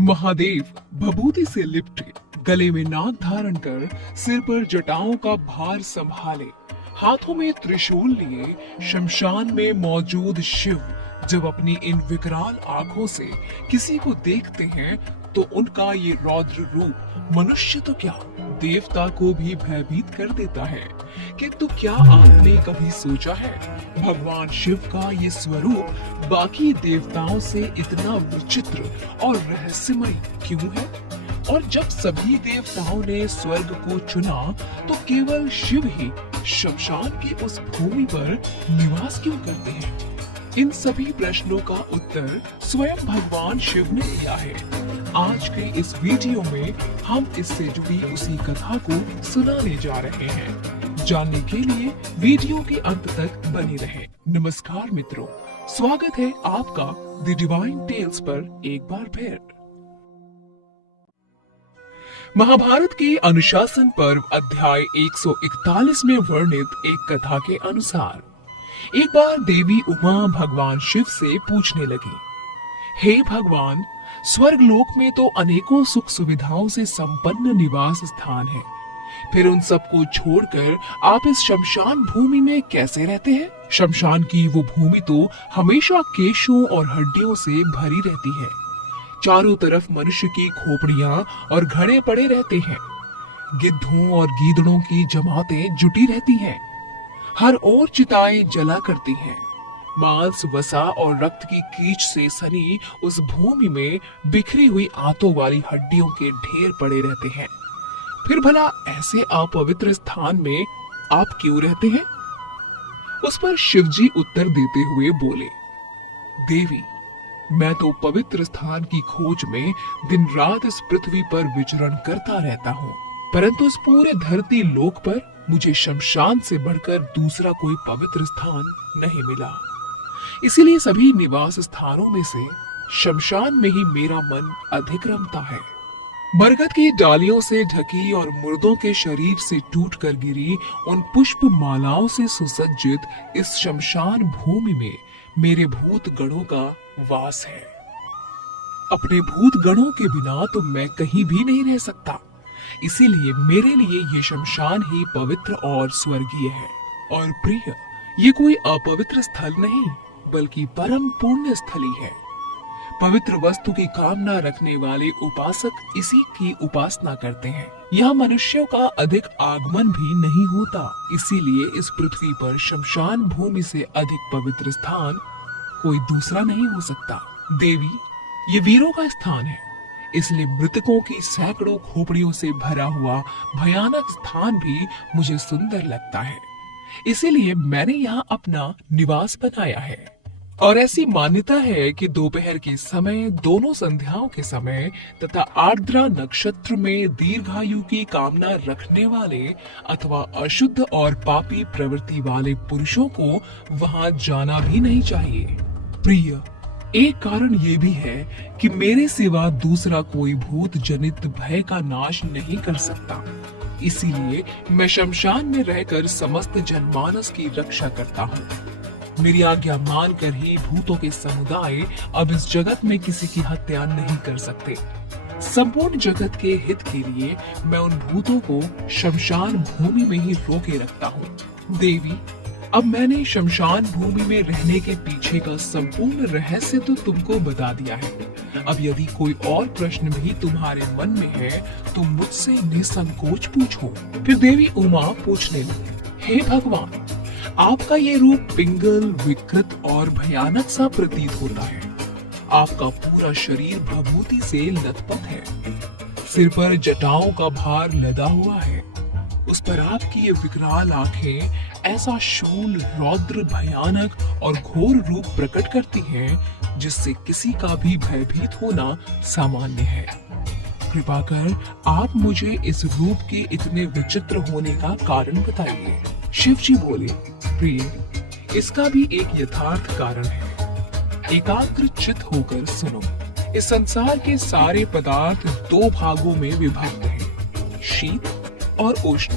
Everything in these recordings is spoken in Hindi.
महादेव भभूति से लिपटे, गले में नाग धारण कर, सिर पर जटाओं का भार संभाले, हाथों में त्रिशूल लिए, शमशान में मौजूद शिव जब अपनी इन विकराल आंखों से किसी को देखते हैं तो उनका ये रौद्र रूप मनुष्य तो क्या देवता को भी भयभीत कर देता है। किंतु क्या आपने कभी सोचा है भगवान शिव का ये स्वरूप बाकी देवताओं से इतना विचित्र और रहस्यमय क्यों है? और जब सभी देवताओं ने स्वर्ग को चुना तो केवल शिव ही शमशान की उस भूमि पर निवास क्यों करते हैं? इन सभी प्रश्नों का उत्तर स्वयं भगवान शिव ने दिया है। आज के इस वीडियो में हम इससे जुड़ी उसी कथा को सुनाने जा रहे हैं। जानने के लिए वीडियो के अंत तक बने रहें। नमस्कार मित्रों, स्वागत है आपका द डिवाइन टेल्स पर एक बार फिर। महाभारत के अनुशासन पर्व अध्याय 141 में वर्णित एक कथा के अनुसार एक बार देवी उमा भगवान शिव से पूछने लगी, हे भगवान, स्वर्ग लोक में तो अनेकों सुख सुविधाओं से संपन्न निवास स्थान है, फिर उन सबको छोड़कर आप इस शमशान भूमि में कैसे रहते हैं? शमशान की वो भूमि तो हमेशा केशों और हड्डियों से भरी रहती है। चारों तरफ मनुष्य की खोपड़ियां और घड़े पड़े रहते हैं। गिद्धों और गीदड़ों की जमातें जुटी रहती हैं। हर ओर चिताएं जला करती हैं। मांस, वसा और रक्त की कीच से सनी उस भूमि में बिखरी हुई आंतों वाली हड्डियों के ढेर पड़े रहते हैं। फिर भला ऐसे अपवित्र स्थान में आप क्यों रहते हैं? उस पर शिवजी उत्तर देते हुए बोले, देवी, मैं तो पवित्र स्थान की खोज में दिन रात इस पृथ्वी पर विचरण करता रहता हूँ, परंतु इस पूरे धरती लोक पर मुझे शमशान से बढ़कर दूसरा कोई पवित्र स्थान नहीं मिला। इसीलिए सभी निवास स्थानों में से शमशान में ही मेरा मन अधिक रमता है। बरगद की डालियों से ढकी और मुर्दों के शरीर से टूटकर गिरी उन पुष्प मालाओं से सुसज्जित इस शमशान भूमि में मेरे भूत गणों का वास है। अपने भूत गणों के बिना तो मैं कहीं भी नहीं रह सकता। इसीलिए मेरे लिए ये शमशान ही पवित्र और स्वर्गीय है। और प्रिय, ये कोई अपवित्र स्थल नहीं बल्कि परम पुण्य स्थली है। पवित्र वस्तु की कामना रखने वाले उपासक इसी की उपासना करते हैं। यहाँ मनुष्यों का अधिक आगमन भी नहीं होता, इसीलिए इस पृथ्वी पर शमशान भूमि से अधिक पवित्र स्थान कोई दूसरा नहीं हो सकता। देवी, ये वीरों का स्थान है, इसलिए मृतकों की सैकड़ों खोपड़ियों से भरा हुआ भयानक स्थान भी मुझे सुंदर लगता है। इसीलिए मैंने यहाँ अपना निवास बनाया है। और ऐसी मान्यता है कि दोपहर के समय, दोनों संध्याओं के समय तथा आर्द्रा नक्षत्र में दीर्घायु की कामना रखने वाले अथवा अशुद्ध और पापी प्रवृत्ति वाले पुरुषों को वहां जाना भी नहीं चाहिए। प्रिय, एक कारण ये भी है कि मेरे सिवा दूसरा कोई भूत जनित भय का नाश नहीं कर सकता। इसीलिए मैं शमशान में रहकर समस्त जनमानस की रक्षा करता हूँ। मेरी आज्ञा मानकर ही भूतों के समुदाय अब इस जगत में किसी की हत्या नहीं कर सकते। संपूर्ण जगत के हित के लिए मैं उन भूतों को शमशान भूमि में ही रोके रखता हूँ। देवी, अब मैंने शमशान भूमि में रहने के पीछे का संपूर्ण रहस्य तो तुमको बता दिया है। अब यदि कोई और प्रश्न भी तुम्हारे मन में है तो मुझसे निसंकोच पूछो। फिर देवी उमा पूछने लगी, हे भगवान, आपका ये रूप पिंगल, विकृत और भयानक सा प्रतीत होता है। आपका पूरा शरीर भभूति से लथपथ है। सिर पर जटाओं का भार लदा हुआ है। उस पर आपकी ये विकराल आंखें ऐसा शूल, रौद्र, भयानक और घोर रूप प्रकट करती हैं जिससे किसी का भी भयभीत होना सामान्य है। कृपा कर आप मुझे इस रूप के इतने विचित्र होने का कारण बताइए। शिव जी बोले, प्रिय, इसका भी एक यथार्थ कारण है। एकाग्र चित होकर सुनो। इस संसार के सारे पदार्थ दो भागों में विभक्त हैं, शीत और उष्ण।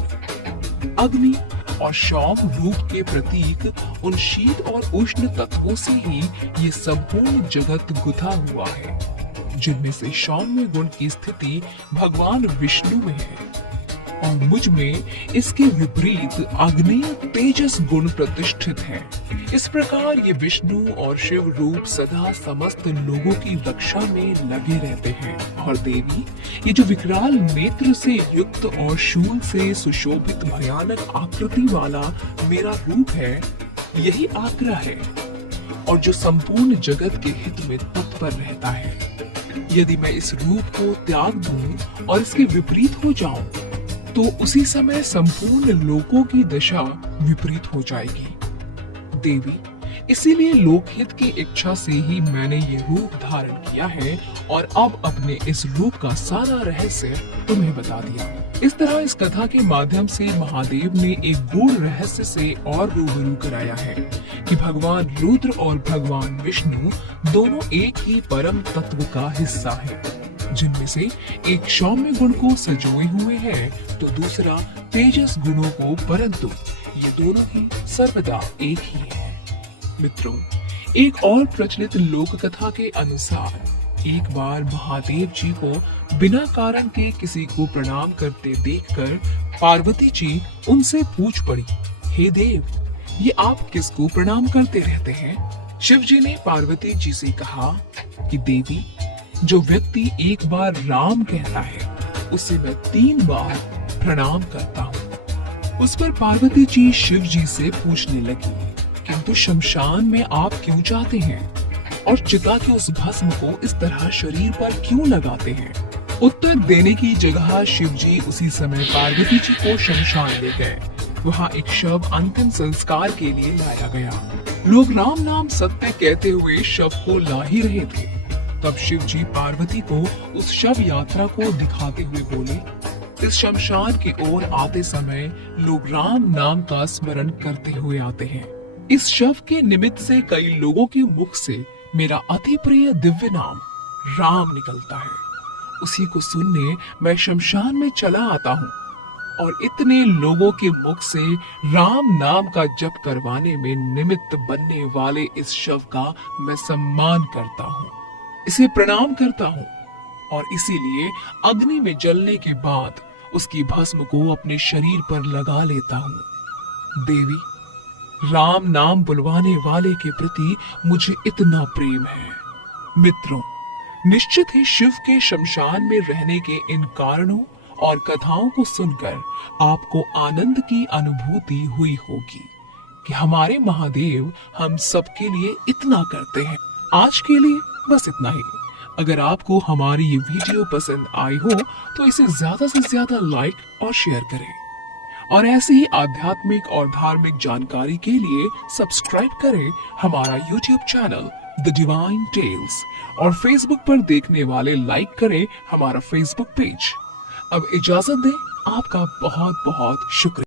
अग्नि और शौम रूप के प्रतीक उन शीत और उष्ण तत्वों से ही ये संपूर्ण जगत गुथा हुआ है। जिनमें से सौम्य गुण की स्थिति भगवान विष्णु में है और मुझ में इसके विपरीत अग्नि तेजस गुण प्रतिष्ठित है। इस प्रकार ये विष्णु और शिव रूप सदा समस्त लोगों की रक्षा में लगे रहते हैं। और देवी, ये जो विकराल नेत्र से युक्त और शूल से सुशोभित भयानक आकृति वाला मेरा रूप है, यही आग्रह है और जो संपूर्ण जगत के हित में तत्पर रहता है। यदि मैं इस रूप को त्याग दूं और इसके विपरीत हो जाऊं, तो उसी समय संपूर्ण लोकों की दशा विपरीत हो जाएगी। देवी, इसीलिए लोकहित की इच्छा से ही मैंने ये रूप धारण किया है और अब अपने इस रूप का सारा रहस्य तुम्हें बता दिया। इस तरह इस कथा के माध्यम से महादेव ने एक गूढ़ रहस्य से और रूबरू कराया है कि भगवान रुद्र और भगवान विष्णु दोनों एक ही परम तत्व का हिस्सा है, जिनमें से एक सौम्य गुण को सजोए हुए है तो दूसरा तेजस गुणों को, परंतु ये दोनों ही सर्वदा एक ही है। मित्रों, एक और प्रचलित लोक कथा के अनुसार एक बार महादेव जी को बिना कारण के किसी को प्रणाम करते देखकर पार्वती जी उनसे पूछ पड़ी, हे देव, ये आप किसको प्रणाम करते रहते हैं? शिव जी ने पार्वती जी से कहा कि देवी, जो व्यक्ति एक बार राम कहता है उसे मैं 3 बार प्रणाम करता हूँ। उस पर पार्वती जी शिव जी से पूछने लगी, किंतु शमशान में आप क्यों जाते हैं और चिता के उस भस्म को इस तरह शरीर पर क्यों लगाते हैं? उत्तर देने की जगह शिव जी उसी समय पार्वती जी को शमशान ले गए। वहाँ एक शव अंतिम संस्कार के लिए लाया गया। लोग राम नाम सत्य कहते हुए शव को ला ही रहे थे। तब शिव जी पार्वती को उस शव यात्रा को दिखाते हुए बोले, इस शमशान की ओर आते समय लोग राम नाम का स्मरण करते हुए आते हैं। इस शव के निमित्त से कई लोगों के मुख से मेरा अति प्रिय दिव्य नाम राम निकलता है। उसी को सुनने मैं शमशान में चला आता हूँ और इतने लोगों के मुख से राम नाम का जप करवाने में निमित्त बनने वाले इस शव का मैं सम्मान करता हूँ, इसे प्रणाम करता हूँ और इसीलिए अग्नि में जलने के बाद उसकी भस्म को अपने शरीर पर लगा लेता हूँ। देवी, राम नाम बुलवाने वाले के प्रति मुझे इतना प्रेम है। मित्रों, निश्चित ही शिव के शमशान में रहने के इन कारणों और कथाओं को सुनकर आपको आनंद की अनुभूति हुई होगी कि हमारे महादेव हम सबके लिए इतना करते हैं। आज के लिए बस इतना ही। अगर आपको हमारी ये वीडियो पसंद आई हो तो इसे ज्यादा से ज्यादा लाइक और शेयर करें और ऐसे ही आध्यात्मिक और धार्मिक जानकारी के लिए सब्सक्राइब करें हमारा YouTube channel the Divine Tales और फेसबुक पर देखने वाले लाइक करें हमारा फेसबुक पेज। अब इजाजत दें, आपका बहुत बहुत शुक्रिया।